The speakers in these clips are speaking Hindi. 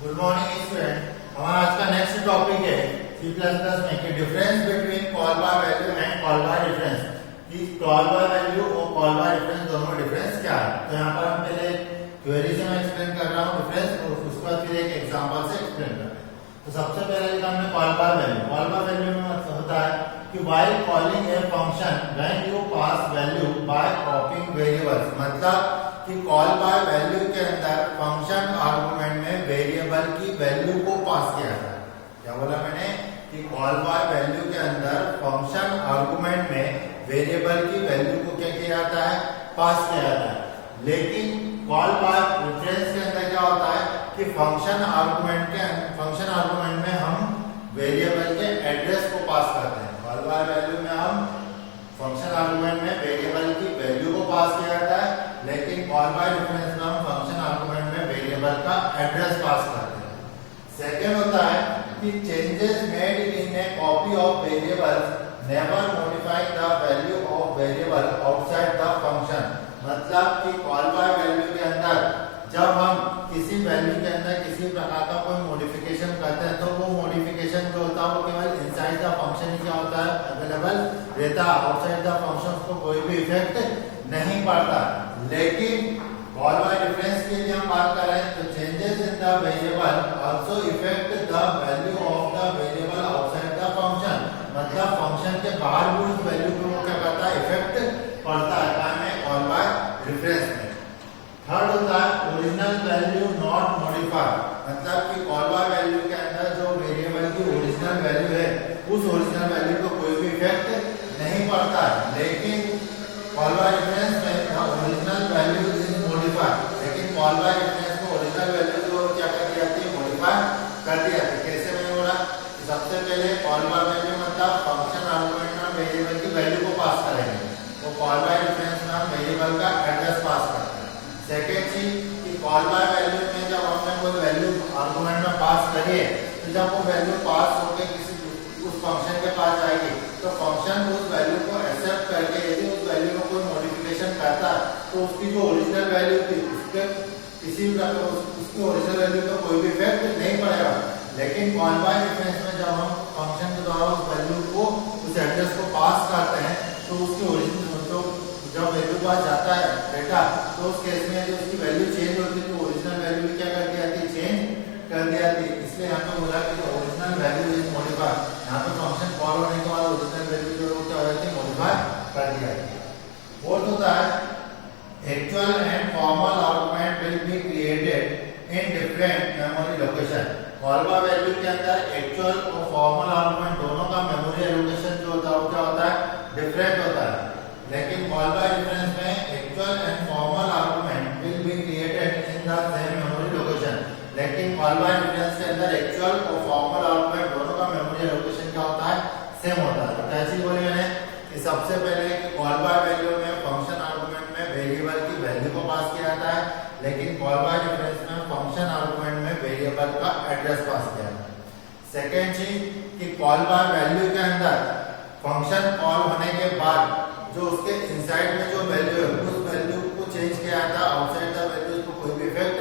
Good morning student. हमारा आज का नेक्स्ट टॉपिक है सी प्लस प्लस में कि difference between call by value and call bye difference. कि कॉल बाय वैल्यू और कॉल बाय डिफरेंस दोनों में डिफरेंस क्या है। तो यहाँ पर हम पहले थ्योरी से मैं एक्सप्लेन कर रहा हूँ डिफरेंस, और उसके बाद फिर एक एग्जांपल से एक्सप्लेन कर रहा हूँ। तो सबसे पहले लिखा हमने call by value. Call by value में मतलब होता है कि while calling a function when you pass value by कॉपिंग variables. मतलब कि कॉल बाय वैल्यू के अंदर फंक्शन आर्गुमेंट में वेरिएबल की वैल्यू को पास किया जाता है। क्या बोला मैंने कि कॉल बाय वैल्यू के अंदर फंक्शन आर्गुमेंट में वेरिएबल की वैल्यू को क्या किया जाता है, पास किया जाता है। लेकिन कॉल बाय डिफरेंस के अंदर क्या होता है कि फंक्शन आर्गुमेंट में हम वेरिएबल के एड्रेस को पास करते हैं। कॉल बाय वैल्यू में हम फंक्शन आर्गुमेंट में वेरिएबल की वैल्यू को पास किया जाता है, लेकिन कॉल बाय डिफरेंस में हम फंक्शन आर्गुमेंट में वेरिएबल का एड्रेस पास करते हैं। सेकंड होता है कि changes made in A copy of variables never modify the value of variable outside the function. मतलब कि कॉल बाय वैल्यू के अंदर जब हम किसी वैल्यू के अंदर किसी प्रकार का कोई मॉडिफिकेशन करते हैं तो वो मॉडिफिकेशन जो होता है वो केवल इनसाइड द फंक्शन ही क्या होता है, अवेलेबल रहता है। आउटसाइड द फंक्शन को कोई भी इफेक्ट नहीं पड़ता। लेकिन कॉल बाय डिफरेंस के लिए हम बात कर रहे हैं तो changes in the variable also effect the value of the variable outside the function. मतलब फंक्शन के बाहर भी उस वैल्यू को क्या करता है, इफेक्ट पड़ता है कॉल बाय डिफरेंस में। थर्ड होता है ओरिजिनल वैल्यू नॉट मॉडिफाइड। मतलब कि कॉल बाय वैल्यू के अंदर जो वेरिएबल की ओरिजिनल वैल्यू है उस ओरिजिनल वैल्यू को कोई भी इफेक्ट नहीं पड़ता है। लेकिन कॉल बाय डिफरेंस में ओरिजिनल वैल्यू इज मॉडिफाइड। लेकिन कॉल बाय डिफरेंस में ओरिजिनल वैल्यू जो क्या कर दी जाती है, मॉडिफाई कर दी जाती है। कैसे मैंने बोला, सबसे पहले कॉल बाय वैल्यू मतलब फंक्शन आर्गुमेंट में वेरिएबल की वैल्यू को पास करेंगे, तो कॉल बाय डिफरेंस में हम वेरिएबल का एड्रेस पास करते हैं। सेकेंड चीज कि कॉल बाय वैल्यू में जब हमने कोई वैल्यू आर्गुमेंट में पास करी है तो जब वो वैल्यू पास होकर किसी उस फंक्शन के पास जाएगी तो फंक्शन उस वैल्यू को एक्सेप्ट करके यदि उस वैल्यू में कोई मॉडिफिकेशन करता है तो उसकी जो ओरिजिनल वैल्यू थी उसके किसी उसकी ओरिजिनल वैल्यू पर कोई भी इफेक्ट नहीं पड़ेगा। लेकिन कॉल बाय डिफरेंस में जब हम फंक्शन के द्वारा उस वैल्यू को उस एड्रेस को पास करते हैं तो उसकी ओरिजिनल जब वैल्यू पास जाता है डेटा तो उस केस में यदि उसकी वैल्यू चेंज होती है तो ओरिजिनल वैल्यू क्या कर दी जाती है, चेंज कर दी जाती है। इसलिए यहाँ पे बोला कि ओरिजिनल वैल्यू इज मॉडिफाइड। यहाँ पे फंक्शन कॉल होने के बाद ओरिजिनल वैल्यू जो है क्या हो जाती है, मॉडिफाई कर दी जाती है। फोर्थ होता है actual and formal argument will be created in different memory location. Call by value के अंदर एक्चुअल और फॉर्मल आर्गुमेंट दोनों का मेमोरी एलोकेशन जो होता है वो क्या होता है, डिफरेंट होता है। लेकिन कॉल बाय डिफरेंस में actual and formal argument will be created in the same memory location. लेकिन कॉल बाय डिफरेंस के अंदर एक्चुअल और फॉर्मल आर्गुमेंट दोनों का मेमोरी लोकेशन क्या होता है, सेम होता है। तो कैसे बोली मैंने कि सबसे पहले कॉल बाय वैल्यू में फंक्शन आर्गुमेंट में वेरिएबल की वैल्यू को पास किया जाता है, लेकिन कॉल बाय डिफरेंस में फंक्शन आर्गुमेंट में वेरिएबल का एड्रेस पास किया जाता है। सेकेंड चीज कि कॉल बाय वैल्यू के अंदर फंक्शन कॉल होने के बाद जो उसके इनसाइड में जो वैल्यू है उस वैल्यू को चेंज किया जाता है, आउटसाइड द वैल्यू को कोई भी इफेक्ट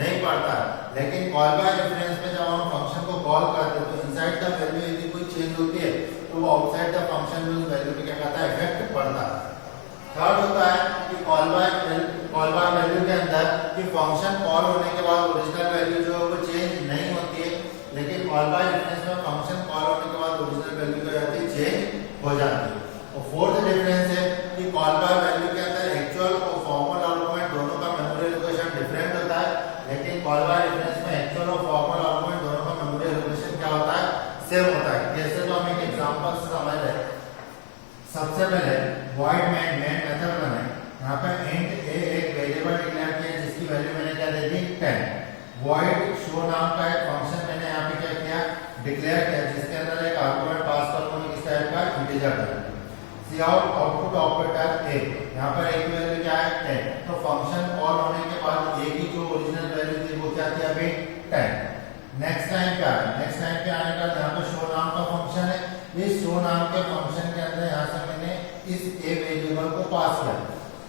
नहीं पड़ता। लेकिन कॉल बाय डिफरेंस में जब हम फंक्शन को कॉल करते हैं तो इनसाइड द वैल्यू यदि कोई चेंज होती है तो वो आउटसाइड द फंक्शन में उस वैल्यू पे क्या करता है, इफेक्ट पड़ता है। थर्ड होता है कि कॉल बाय वैल्यू के अंदर कि फंक्शन कॉल होने के बाद ओरिजिनल वैल्यू जो है वो चेंज नहीं होती है, लेकिन कॉल बाय डिफरेंस में फंक्शन कॉल होने के बाद ओरिजिनल वैल्यू क्या जाती है, चेंज हो जाती है। और फोर्थ डिफरेंस है कि कॉल बाय वैल्यू के अंदर एक्चुअल और फॉर्मल आर्गुमेंट दोनों का मेमोरी लोकेशन डिफरेंट होता है, लेकिन कॉल बाय डिफरेंस में एक्चुअल और फॉर्मल आर्गुमेंट दोनों का मेमोरी लोकेशन क्या होता है, सेम होता है। जैसे तो हम एक एग्जांपल से समझ रहे हैं। सबसे पहले वॉइड मेन मेथड बनाए। यहाँ पे इंट ए एक वेरिएबल डिक्लेयर किया जिसकी वैल्यू मैंने क्या दे दी, 10। वॉइड शो नाम का एक फंक्शन मैंने यहाँ पे क्या किया, डिक्लेयर किया जिसके अंदर एक आर्गुमेंट पास करूंगा किस टाइप का, इंटीजर का। काउट आउटपुट ऑपरेटर ए, यहाँ पर ए की वैल्यू क्या है, 10। तो फंक्शन कॉल होने के बाद ए की जो ओरिजिनल वैल्यू थी वो क्या थी, अभी 10। नेक्स्ट टाइम क्या है, नेक्स्ट टाइम पे आने का यहाँ पे शो नाम का फंक्शन है। इस शो नाम के फंक्शन के अंदर यहाँ से मैंने इस ए वेरिएबल को पास किया।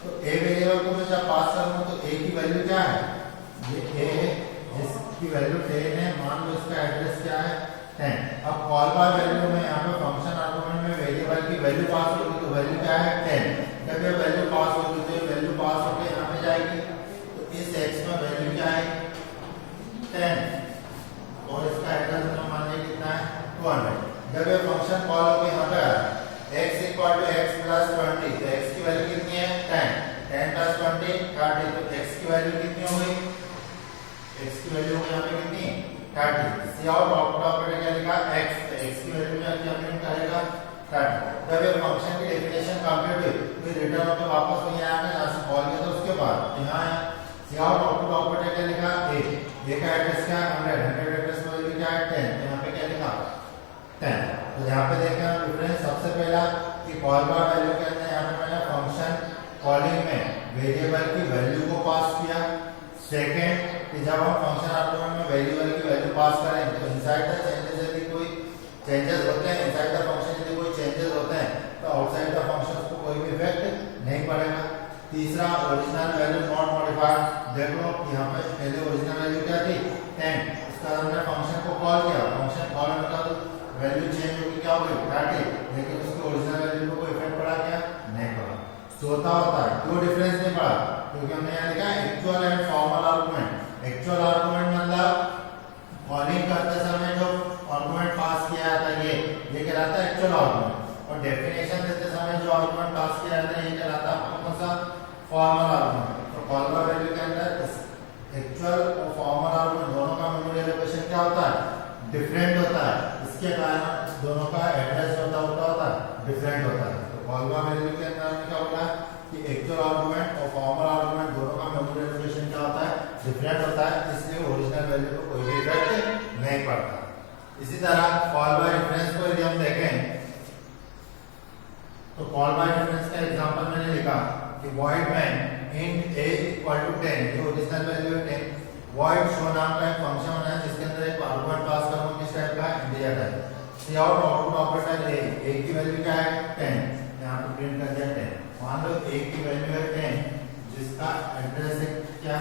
तो ए वेरिएबल को मैं जब पास करूंगा तो ए की वैल्यू क्या है, ये ए है की वैल्यू 10 है, मान लो इसका एड्रेस क्या है 10। अब कॉल बाय वैल्यू में यहाँ पे फंक्शन आर्गुमेंट में वेरिएबल की वैल्यू पास होगी, तो वैल्यू क्या है 10। जब ये वैल्यू पास होगी तो ये वैल्यू पास होकर यहाँ पे जाएगी, तो इस x में वैल्यू क्या है 10 और इसका एड्रेस में मान लीजिए कितना है 200। जब ये फंक्शन कॉल होकर यहाँ पे आया x equal to x plus 20, तो x की वैल्यू कितनी है 10, 10 प्लस 20 30, तो x की वैल्यू कितनी हो गई, x की वैल्यू हो गई यहाँ पे कितनी 30। सी आउट आउटपुट ऑपरेटर क्या लिखा x, तो x की वैल्यू क्या किया प्रिंट करेगा 30। जब ये फंक्शन की डेफिनेशन कंप्लीट हुई तो रिटर्न होकर वापस वहीं आया जहाँ से कॉल किया था उसके बाद यहाँ आया। सी आउट आउटपुट ऑपरेटर क्या लिखा a का एड्रेस क्या है 100 एड्रेस में वैल्यू क्या है 10, तो यहाँ पे क्या लिखा 10। तो यहाँ पे देखें हम डिफरेंस सबसे पहला कि कॉल बाय वैल्यू के अंदर यहाँ पे मैंने फंक्शन कॉलिंग में वेरिएबल की वैल्यू को पास किया। सेकंड कि जब हम फंक्शन आर्गुमेंट में वेरिएबल की वैल्यू पास करें तो इनसाइड द चेंजेस यदि कोई चेंजेस होते हैं, इनसाइड द फंक्शन यदि कोई चेंजेस होते हैं तो आउटसाइड द फंक्शन को कोई भी इफेक्ट नहीं पड़ेगा। तीसरा ओरिजिनल वैल्यू नॉट मॉडिफाइड, देख लो यहाँ पे पहले ओरिजिनल वैल्यू क्या थी 10, इसका हमने फंक्शन को कॉल किया, फंक्शन कॉल होता तो वैल्यू चेंज होगी क्या होगी 30, लेकिन उसकी ओरिजिनल वैल्यू को कोई इफेक्ट पड़ा क्या नहीं पड़ा। चौथा होता है क्यों डिफरेंस नहीं पड़ा, क्योंकि हमने यहाँ लिखा है actual and formal argument. Actual argument मतलब कॉलिंग करते समय जो आर्गुमेंट पास किया जाता है ये कहलाता है एक्चुअल आर्गुमेंट, और डेफिनेशन देते समय जो आर्गुमेंट पास किया जाता है ये कहलाता है कौन सा फॉर्मल आर्गुमेंट। तो कॉल बाय वैल्यू के अंदर एक्चुअल और फॉर्मल आर्गुमेंट दोनों का मेमोरी एलोकेशन क्या होता है डिफरेंट होता है, इसके कारण दोनों का एड्रेस होता है डिफरेंट होता है। तो कॉल बाय वैल्यू के अंदर क्या होगा कि एक्चुअल आर्गुमेंट और फॉर्मल आर्गुमेंट दोनों का मेमोरी एलोकेशन क्या होता है डिफरेंट होता है, इसलिए ओरिजिनल वैल्यू को कोई भी इफेक्ट नहीं पड़ता। इसी तरह कॉल बाय रेफरेंस को यदि हम देखें तो कॉल बाय रेफरेंस का एग्जांपल मैंने लिखा कि void main int a equal to 10, ये ओरिजिनल वैल्यू है 10। void show नाम का एक फंक्शन बनाया जिसके अंदर एक आर्गुमेंट पास करूंगा किस टाइप का integer type. C out output operator a की वैल्यू क्या है 10, यहां पे प्रिंट कर दिया 10। मान लो a की वैल्यू है 10 जिसका एड्रेस है क्या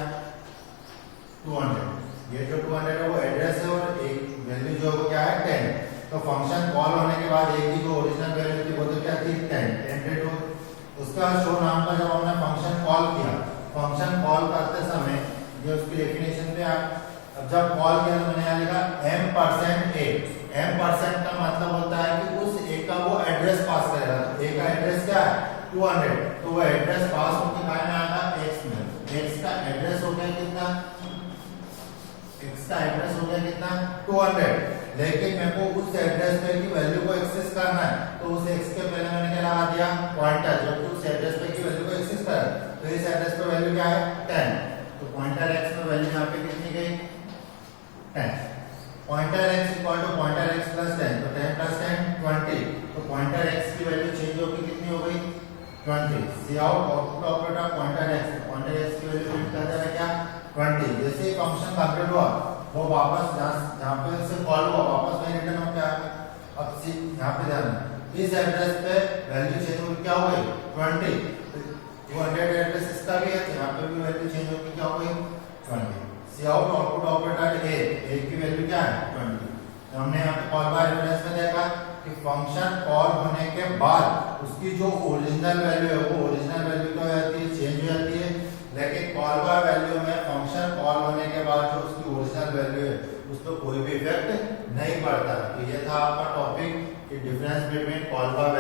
200, ये जो 200 है वो एड्रेस है और एक वैल्यू जो है क्या है 10। तो फंक्शन कॉल होने के बाद a की जो ओरिजिनल वैल्यू थी वो तो क्या थी 10 उसका शो नाम का जब हमने फंक्शन कॉल किया, फंक्शन कॉल करते समय ये उसकी डेफिनेशन पे अब जब कॉल किया तो मैंने यहाँ लिखा m%a। m% का मतलब होता है कि उस a का वो एड्रेस पास करेगा, तो a का एड्रेस क्या है 200, तो वो एड्रेस पास होकर कहाँ में आएगा x में। x का एड्रेस हो गया कितना, x का एड्रेस हो गया कितना 200, लेकिन मेरे को उस एड्रेस पे की वैल्यू को एक्सेस करना है, तो उस x के पहले मैंने क्या लगा दिया पॉइंटर, जो कि उस एड्रेस पे की वैल्यू को एक्सेस कर, तो इस एड्रेस पे वैल्यू क्या है 10, तो पॉइंटर x में वैल्यू यहाँ पे कितनी गई 10। Pointer x equal to pointer x plus 10, तो 10 प्लस 10 20, तो पॉइंटर x की वैल्यू चेंज होकर कितनी हो गई 20। C out output operator pointer x की वैल्यू प्रिंट कर देना क्या 20। जैसे ही फंक्शन कंप्लीट हुआ वो वापस जहाँ पे से कॉल हुआ वापस वही रिटर्न हो गया। अब सी यहाँ पे ध्यान इस एड्रेस पे वैल्यू चेंज हो क्या हो गई 20, 200 एड्रेस इसका भी है तो यहाँ पे भी वैल्यू चेंज हो क्या हो गई 20। C out output operator a की वैल्यू क्या है 20। तो हमने यहाँ पे कॉल बाय रेफरेंस में देखा कि फंक्शन कॉल होने के बाद उसकी जो ओरिजिनल वैल्यू है वो ओरिजिनल वैल्यू क्या हो जाती है चेंज हो जाती है, लेकिन कॉल बाय वैल्यू में फंक्शन कॉल होने के बाद जो उसकी ओरिजिनल वैल्यू है उस पर कोई भी इफेक्ट नहीं पड़ता। तो ये था आपका टॉपिक कि डिफरेंस बिटवीन कॉल बाय